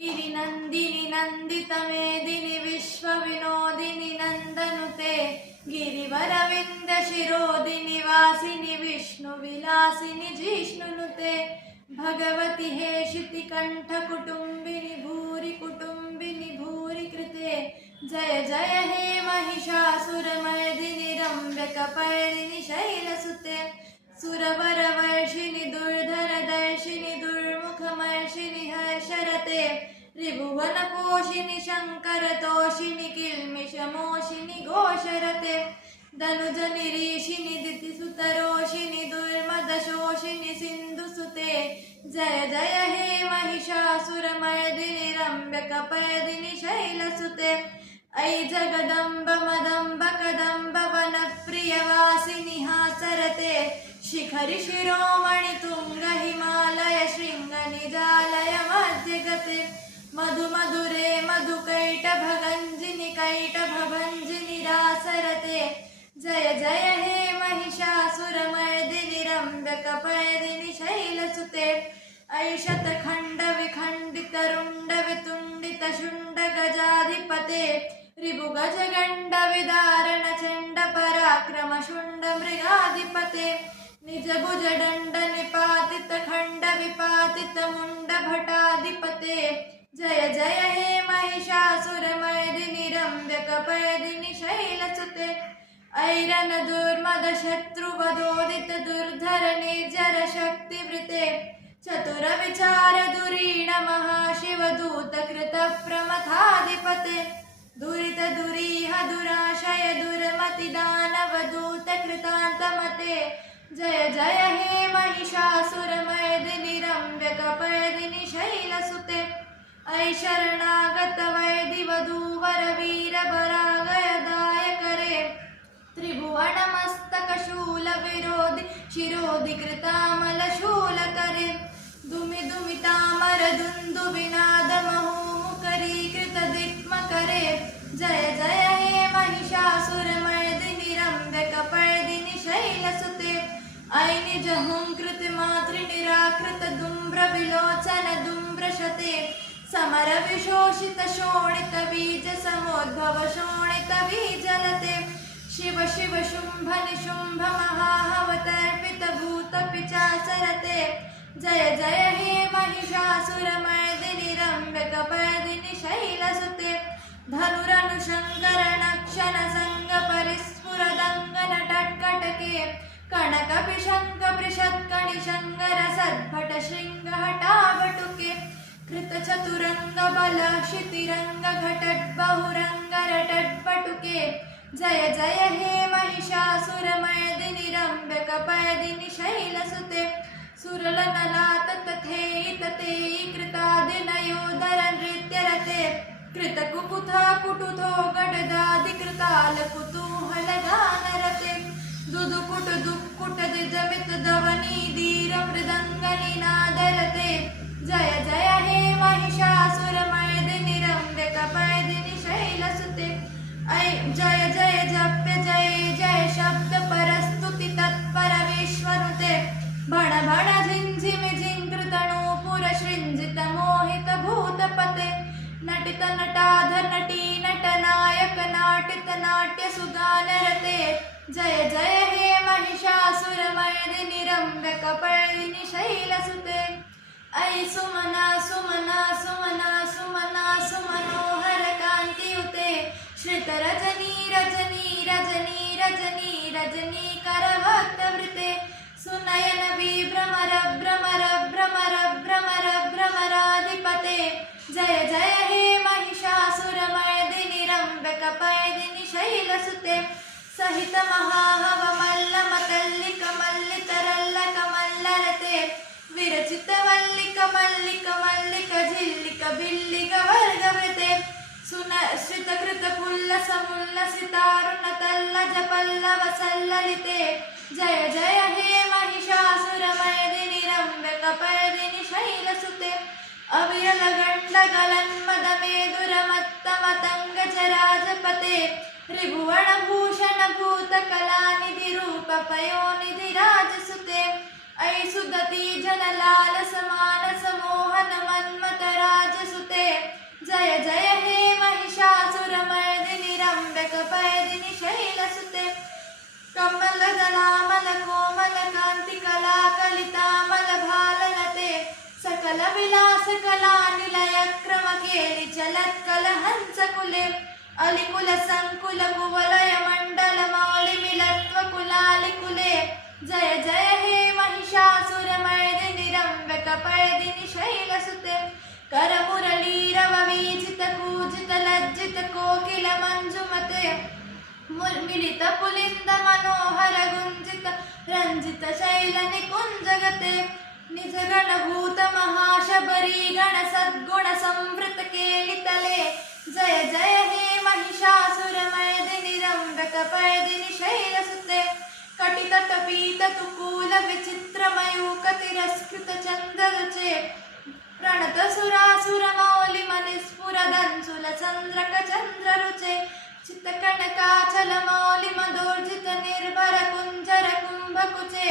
गिरिनन्दिनि नन्दितमेदिनि विश्वविनोदिनि नन्दनुते गिरिवरविन्दशिरोदिनि वासिनि विष्णुविलासिनि जिष्णुनुते भगवति हेशितिकण्ठकुटुम्बिनि भूरि कुटुम्बिनि भूरि कृते जय जय हे महिषासुरमर्दिनि रम्यकपर्दिनि शैलसुते सुरवरवर्षिणि दुर्धरदर्शिनि दुर्मुखमर्षिणि हर्षरते त्रिभुवनपोषिणि शङ्करतोषिणि किल्मिषमोषिणि घोषरते धनुजनिरीशिनि दितिसुतरोषिणि दुर्मदशोषिणि सिन्धुसुते जय जय हे महिषासुरमर्दिनि रम्यकपर्दिनि शैलसुते ऐ जगदम्ब मदम्ब कदम्ब वनप्रियवासिनि हासरते शिखरि शिरोमणि तुंग हिमालय शृंग निजालय मध्यगते मधुमधुरे मधुकैटभगञ्जिनि कैटभभञ्जिनि रासरते जय जय हे महिषासुरमर्दिनि रम्यकपर्दिनि शैलसुते ऐ शतखण्ड विखण्डित रुण्ड वितुण्डित शुण्ड गजाधिपते रिपुगजगण्ड विदारण चण्ड पराक्रम शुण्ड मृगाधिपते निजभुज दण्ड निपातित खण्ड विपातित मुण्ड भटाधिपते जय जय हे महिषासुरमर्दिनि रम्यकपर्दिनि शैलसुते ऐरन दुर्मद शत्रुवधोदित दुर्धर निर्जर शक्तिवृते चतुर विचार दुरीण महाशिव दूत कृत प्रमथाधिपते दुरित दुरीह दुराशय दुर्मति दानव दूत कृतान्तमते जय जय हे महिषासुरमर्दिनि रम्यकपर्दिनि शैलसुते ऐ शरणागत वैदि वधूवर वीर वरागयदाय करे त्रिभुवन मस्तक शूल विरोधि शिरोधि कृतामल शूल करे दुमि दुमि तामर दुन्दुभिनाद महोमुखरी कृत दिक्म करे जय जय हे महिषासुरमर्दिनि रम्यकपर्दिनि शैलसुते ऐ निज हुंकृत मातृ निराकृत दुम्र विलोचन दुम्रशते समर विशोषित शोणित बीज समोद्भव शोणित बीजलते शिव शिव शुंभ निशुंभ महाहवतर्पित भूत पिचासरते जय जय हे महिषासुरमर्दिनि रम्यकपर्दिनि शैलसुते धनुरनुशङ्कर नक्षन संग परिस्फुरदङ्गन टट्कटके कनक पिशङ्क पृषत्कणिशङ्गर सद्भट शृङ्ग हटावटुके कृत चतुरङ्ग बल क्षितिरङ्ग घटट् बहुरङ्ग रटट्पटुके जय जय हे महिषासुरमर्दिनि रम्यकपर्दिनि शैलसुते सुरलनलात तथेयि तथेयि कृतादिनयोदर नृत्यरते कृतकुकुथा कुटुथो गडदादि कृताल कुतूहल गानरते दुदुकुट दुक्कुट दिजमित दवनी धीर मृदङ्ग निनादरते जय जय हे महिषासुरमर्दिनि रम्यकपर्दिनि शैलसुते ऐ जय जय जप्य जय जय शब्द परस्तुति तत्पर विश्वनुते भण भण झिंझिमि झिंकृत नूपुर सृंजित मोहित भूतपते नटित नटाधर नटी नटनायक नाटित नाट्य सुगानरते जय जय हे महिषासुरमर्दिनि रम्यकपर्दिनि शैलसुते ऐ सुमना सुमना सुमना सुमना सुमनोहर कान्तियुते श्रित रजनी रजनी रजनी रजनी रजनी करभक्तवृते सुनयन विभ्रमर भ्रमर भ्रमर भ्रमर भ्रमराधिपते जय जय हे महिषासुरमर्दिनि रम्यकपर्दिनि शैलसुते सहित महाहव मल्ल मतल्लिक मल्लितरल्लक मल्लरते विरचित मल्लिक मल्लिक मल्लिक झिल्लिक भिल्लिक वर्गवृते सुनश्रित कृत पुल्लस मुल्लसितारुण तल्लज पल्लव सल्ललिते जय जय हे महिषासुरमर्दिनि रम्यकपर्दिनि शैलसुते अविरल गण्ड गलन्मद मेदुरमत्त मतङ्ग चराजपते त्रिभुवन भूषण भूतकलानिधि रूप पयोनिधि राजसुते ऐ सुदती जनलाल समानस मोहन मन्मथ राजसुते कलामलकोमलकान्तिकला कलितामलभालनते सकलविलासकला निलयक्रमकेलि चलत्कलहंसकुले अलिकुलसङ्कुलकुवलयमण्डलमौलिमिलत्वकुलालिकुले जय जय हे महिषासुरमर्दिनि रम्यकपर्दिनि शैलसुते करमुरलीरववीजितकूजितलज्जितकोकिलमञ्जुमते मिलितपुलिन्दमनोहरगुञ्जित रञ्जितशैलनिकुञ्जगते निजगणभूतमहाशबरी गणसद्गुणसंवृतकेलितले जय जय हे महिषासुरमर्दिनि रम्यकपर्दिनि शैलसुते कटितटपीततुकूलविचित्रमयूकतिरस्कृतचन्द्ररुचे प्रणतसुरासुरमौलिमनिस्फुरदंसुलचन्द्रकचन्द्ररुचे चित्तकनकाचलमौलिमदोर्जितनिर्भरकुञ्जरकुम्भकुचे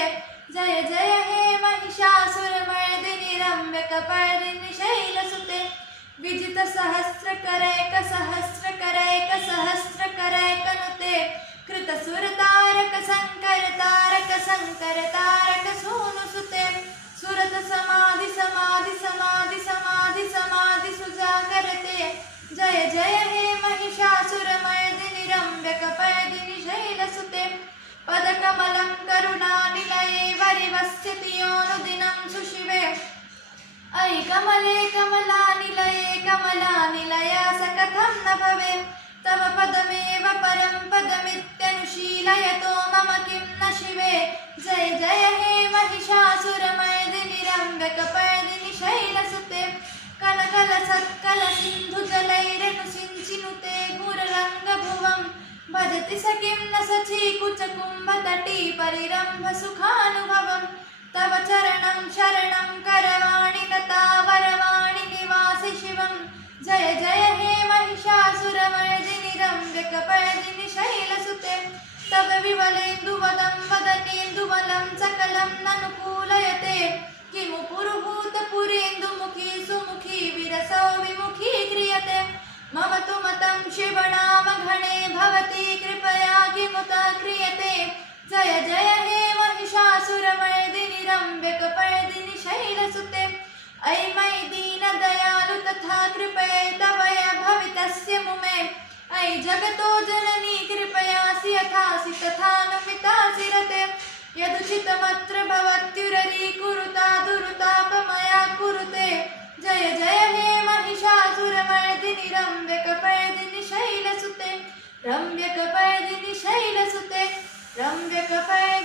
जय जय हे महिषासुरमर्दिनि रम्यकपर्दिनि शैलसुते विजितसहस्रकरैकसहस्रकरैकसहस्रकरैकनुते कृतसुरतारकसङ्करतारकसङ्करतारकसूनुसुते सुरतसमाधिसमाधिसमाधिसमाधिसमाधिसुजागरते जय जय हे महिषासुरमर्दिनि रम्यकपर्दिनि शैलसुते पदकमलं करुणानिलये वरिवस्यति योऽनुदिनं सुशिवे अयि कमले कमलानिलये कमलानिलया स कथं न भवेत् तव पदमेव परं पदमित्यनुशीलयतो मम किं न शिवे जय जय हे महिषासुरमर्दिनि रम्यकपर्दिनि शैलसुते कलकलसत्कलसिन्धुजलैरनुसिञ्चिनुते घोररङ्गभुवं भजति स किं न सचीकुचकुम्भतटी परिरम्भसुखानुभवम् तव चरणं शरणं करवाणि नतावरवाणि निवासि शिवं जय जय हे महिषासुरमर्दिनि रम्यकपर्दिनि शैलसुते तव विमलेन्दुवदं वदनेन्दुवलं सकलं ननुकूलयते किमु पुरुहूतपुरेन्दुमुखी सुमुखी विरसौ विमुखी क्रियते मम तु मतं शिवनामघणे भवती कृपया किमुत क्रियते जय जय हे महिषासुरमर्दिनि रम्यकपर्दिनि शैलसुते अयि मयि दीनदयालु तथा कृपयैतवय भवितस्य मुमे अयि जगतो जननी कृपयासि यथासि तथानुमितासि रते यदुचितमत्र भवत्युररीकुरुता दुरुतापमया कुरुते जय जय हे महिषासुरमर्दिनि रम्यकपर्दिनि शैलसुते रम्यकपर्दिनि शैलसुते रम्यकपर्दिनि